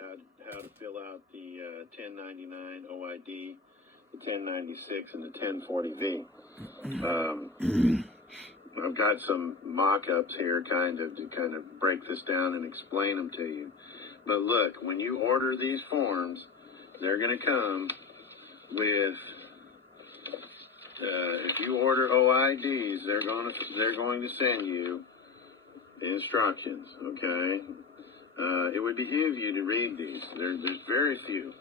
how to fill out the 1099 OID, the 1096, and the 1040V. I've got some mock-ups here to break this down and explain them to you. But look, when you order these forms, they're going to come with, if you order OIDs, they're going to send you instructions, okay? It would behoove you to read these. There's very few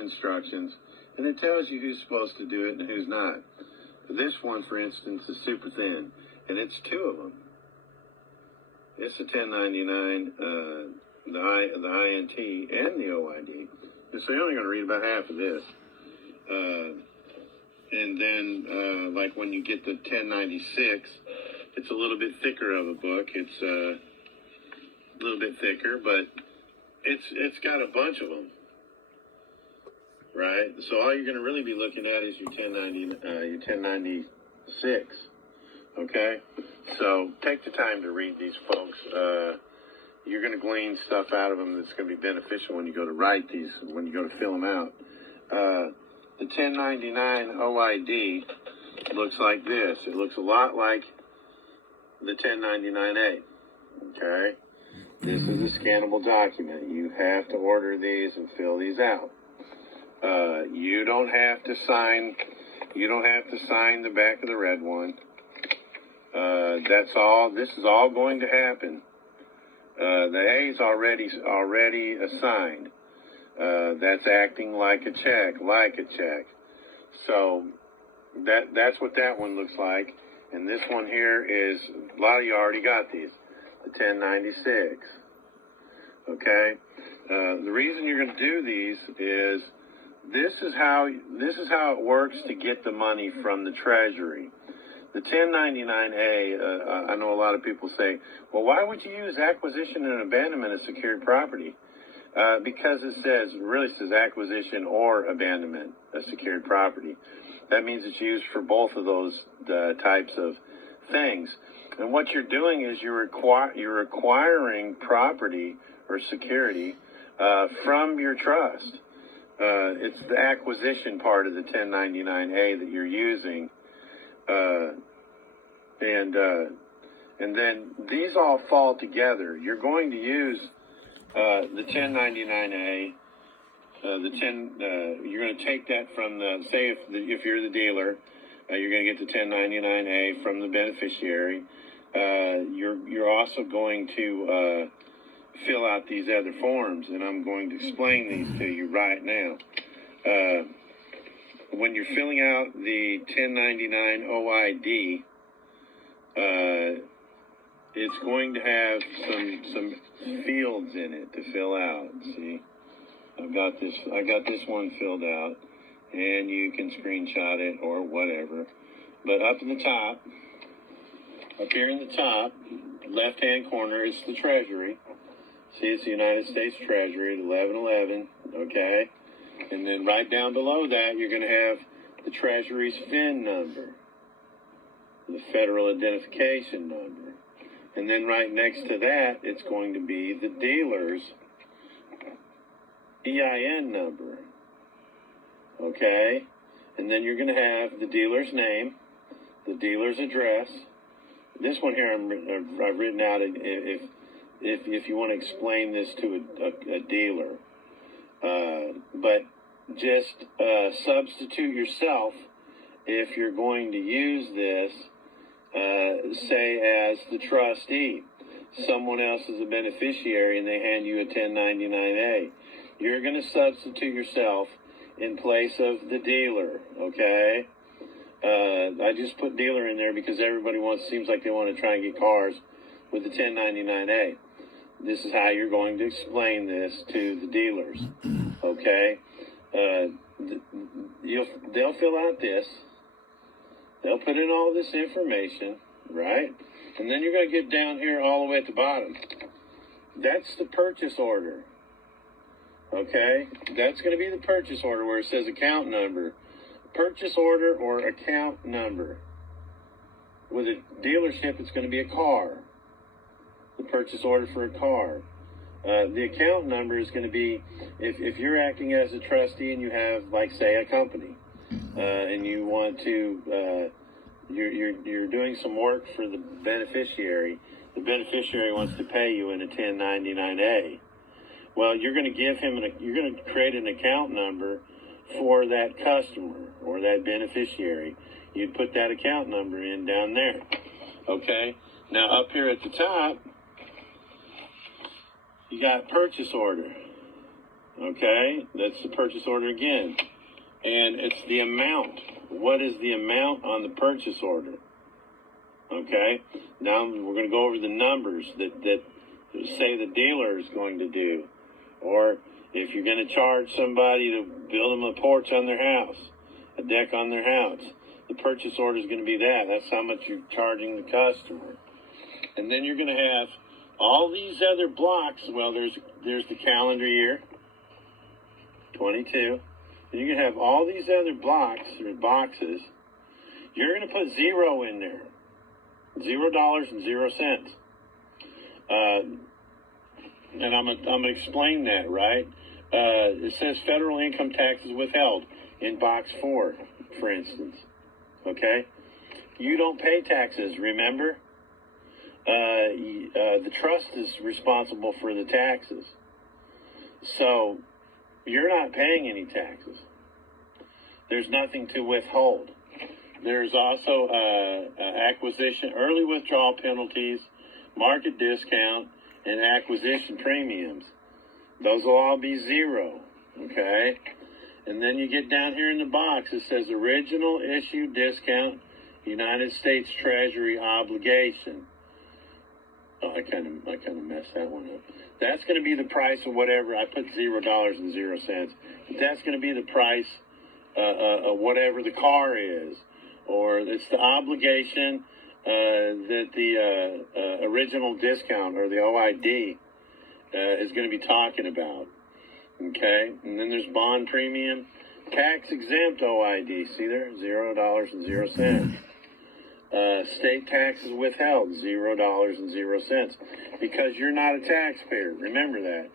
instructions, and it tells you who's supposed to do it and who's not. This one, for instance, is super thin, and it's two of them. It's the 1099, the INT, and the OID. And so you're only going to read about half of this. And then, like when you get the 1096, it's a little bit thicker of a book. It's a little bit thicker, but it's got a bunch of them. Right, so all you're going to really be looking at is your 1096. Okay, so take the time to read these, folks. You're going to glean stuff out of them that's going to be beneficial when you go to write these, when you go to fill them out. The 1099 OID looks like this. It looks a lot like the 1099A. Okay, this is a scannable document. You have to order these and fill these out. You don't have to sign the back of the red one. That's all. This is all going to happen. The A is already assigned. That's acting like a check. So that's what that one looks like. And this one here is, a lot of you already got these, the 1096. Okay. The reason you're going to do these is, this is how it works to get the money from the Treasury. The 1099A, I know a lot of people say, well, why would you use acquisition and abandonment as secured property? Because it really says acquisition or abandonment as secured property. That means it's used for both of those types of things. And what you're doing is you're acquiring property or security from your trust. It's the acquisition part of the 1099A that you're using. And then these all fall together. You're going to use the 1099A. You're going to take that from the, say if you're the dealer, you're going to get the 1099A from the beneficiary. You're also going to fill out these other forms, and I'm going to explain these to you right now. When you're filling out the 1099 OID, it's going to have some fields in it to fill out. See, I got this one filled out, and you can screenshot it or whatever. But up in the top, up here in the top, left-hand corner is the Treasury. See, it's the United States Treasury, 1111, okay? And then right down below that, you're going to have the Treasury's VIN number, the Federal Identification Number. And then right next to that, it's going to be the dealer's EIN number, okay? And then you're going to have the dealer's name, the dealer's address. This one here I've written out if you want to explain this to a dealer. But just substitute yourself if you're going to use this, say as the trustee. Someone else is a beneficiary and they hand you a 1099A. You're going to substitute yourself in place of the dealer, okay? I just put dealer in there because everybody seems like they want to try and get cars with the 1099A. This is how you're going to explain this to the dealers, okay? They'll fill out this. They'll put in all this information, right? And then you're going to get down here all the way at the bottom. That's the purchase order, okay? That's going to be the purchase order where it says account number. Purchase order or account number. With a dealership, it's going to be a car. The purchase order for a car. The account number is going to be, if you're acting as a trustee and you have, like, say, a company, and you want to, you're doing some work for the beneficiary wants to pay you in a 1099-A. Well, you're going to give him, you're going to create an account number for that customer or that beneficiary. You'd put that account number in down there. Okay? Now, up here at the top, you got purchase order. Okay? That's the purchase order again. And it's the amount. What is the amount on the purchase order? Okay? Now we're going to go over the numbers that say the dealer is going to do. Or if you're going to charge somebody to build them a porch on their house, a deck on their house, the purchase order is going to be that. That's how much you're charging the customer. And then you're going to have all these other blocks. Well, there's the calendar year, 22. And you're going to have all these other blocks or boxes. You're going to put zero in there. $0.00. And I'm gonna explain that, right? It says federal income taxes withheld in box 4, for instance. Okay? You don't pay taxes, remember? The trust is responsible for the taxes. So, you're not paying any taxes. There's nothing to withhold. There's also acquisition, early withdrawal penalties, market discount, and acquisition premiums. Those will all be zero, okay? And then you get down here in the box, it says original issue discount, United States Treasury obligation. Oh, I kind of messed that one up. That's going to be the price of whatever. I put $0.00. But that's going to be the price of whatever the car is, or it's the obligation that the original discount or the OID is going to be talking about. Okay, and then there's bond premium, tax exempt OID. See there, $0.00. State taxes withheld, $0.00, because you're not a taxpayer. Remember that.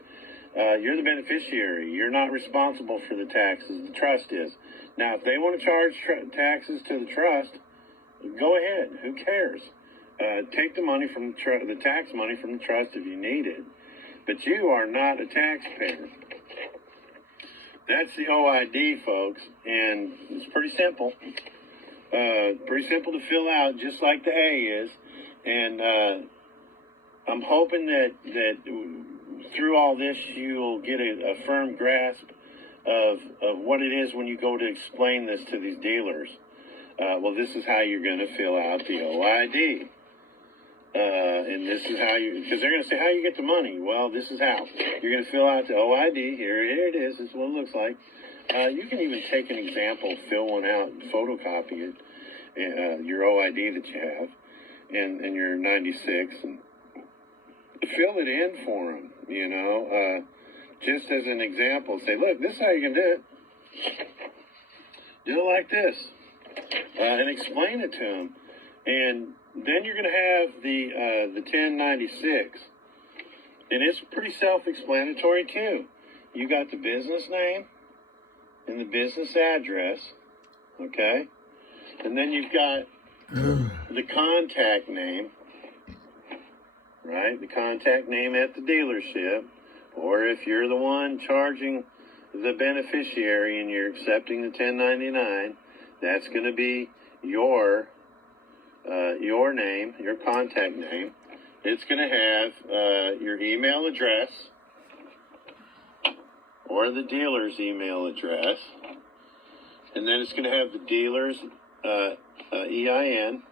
You're the beneficiary. You're not responsible for the taxes. The trust is. Now, if they want to charge taxes to the trust, go ahead. Who cares? Take the money from the tax money from the trust if you need it. But you are not a taxpayer. That's the OID, folks, and it's pretty simple. Pretty simple to fill out, just like the A is. And I'm hoping that through all this, you'll get a firm grasp of what it is when you go to explain this to these dealers. Well, this is how you're going to fill out the OID. And this is how because they're going to say, how you get the money? Well, this is how. You're going to fill out the OID. Here it is. This is what it looks like. You can even take an example, fill one out, and photocopy it, your OID that you have, and your 96, and fill it in for them, just as an example. Say, look, this is how you can do it. Do it like this. And explain it to them. And then you're going to have the 1096. And it's pretty self-explanatory, too. You got the business name and the business address, okay? And then you've got the contact name, right? The contact name at the dealership. Or if you're the one charging the beneficiary and you're accepting the 1099, that's going to be your name, your contact name. It's going to have your email address or the dealer's email address. And then it's going to have the dealer's EIN.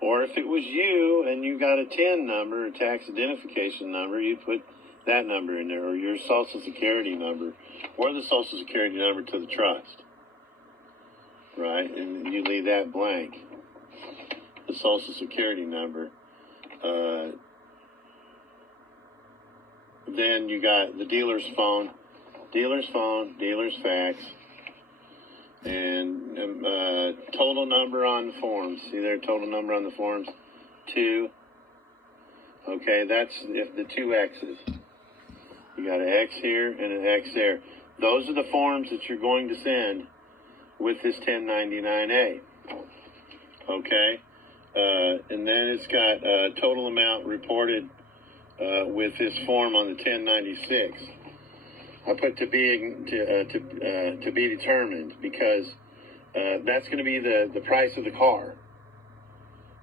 Or if it was you and you got a TIN number, a tax identification number, you put that number in there, or your Social Security number, or the Social Security number to the trust. Right? And you leave that blank. The Social Security number. Then you got the dealer's phone, dealer's fax, and total number on the forms. See there, total number on the forms, 2. Okay, that's if the two X's. You got an X here and an X there. Those are the forms that you're going to send with this 1099-A. Okay? And then it's got total amount reported with this form on the 1096. I put to be determined because that's going to be the price of the car.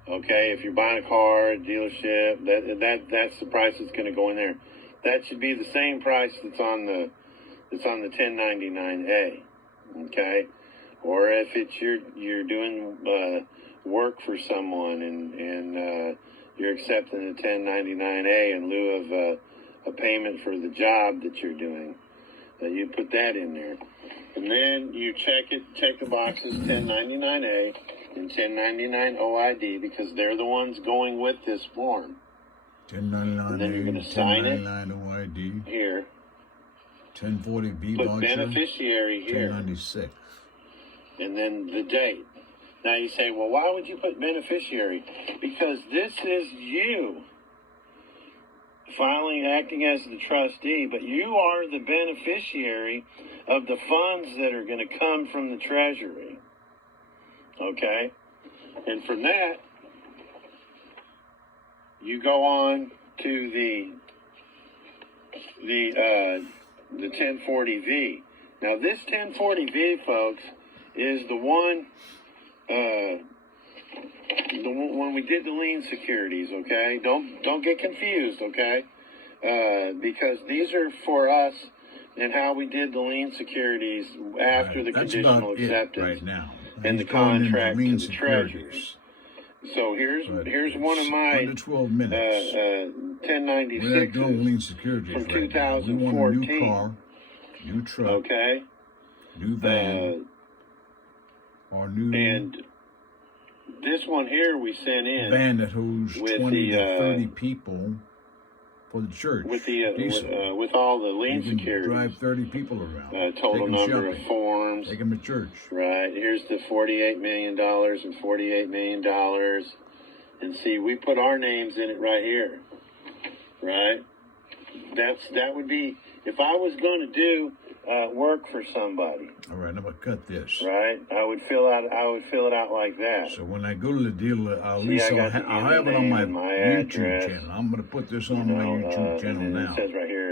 Okay, if you're buying a car, a dealership, that's the price that's going to go in there. That should be the same price that's on the 1099-A. Okay, or if it's you're doing work for someone and you're accepting the 1099-A in lieu of a payment for the job that you're doing, you put that in there, and then you check the boxes 1099-A and 1099 OID because they're the ones going with this form. 1099 and then you're going to sign it OID here. 1040B put voucher. Beneficiary here. 1096. And then the date. Now you say, well, why would you put beneficiary? Because this is you filing, acting as the trustee, but you are the beneficiary of the funds that are going to come from the Treasury. Okay? And from that, you go on to the 1040V. Now this 1040V, folks, is the one when we did the lien securities. Okay, don't get confused. Okay, because these are for us and how we did the lien securities after the conditional acceptance right now. And the contract to the Treasury. So here's one of my under 12 minutes. 1096 We're not doing lien securities from right 2014. Now. We want a new car, new truck, okay, new van, or new and this one here we sent in van that holds 20 to 30 people for the church. With with all the lien you can securities. drive 30 people around. Total number shopping. of forms. Take them to church. Right. Here's the $48 million and $48 million. And see, we put our names in it right here. Right? That would be, if I was going to do work for somebody. All right, I'm going to cut this. Right? I would fill it out like that. So when I go to the dealer, I'll have it on my YouTube channel. I'm going to put this on my YouTube channel now. It says right here.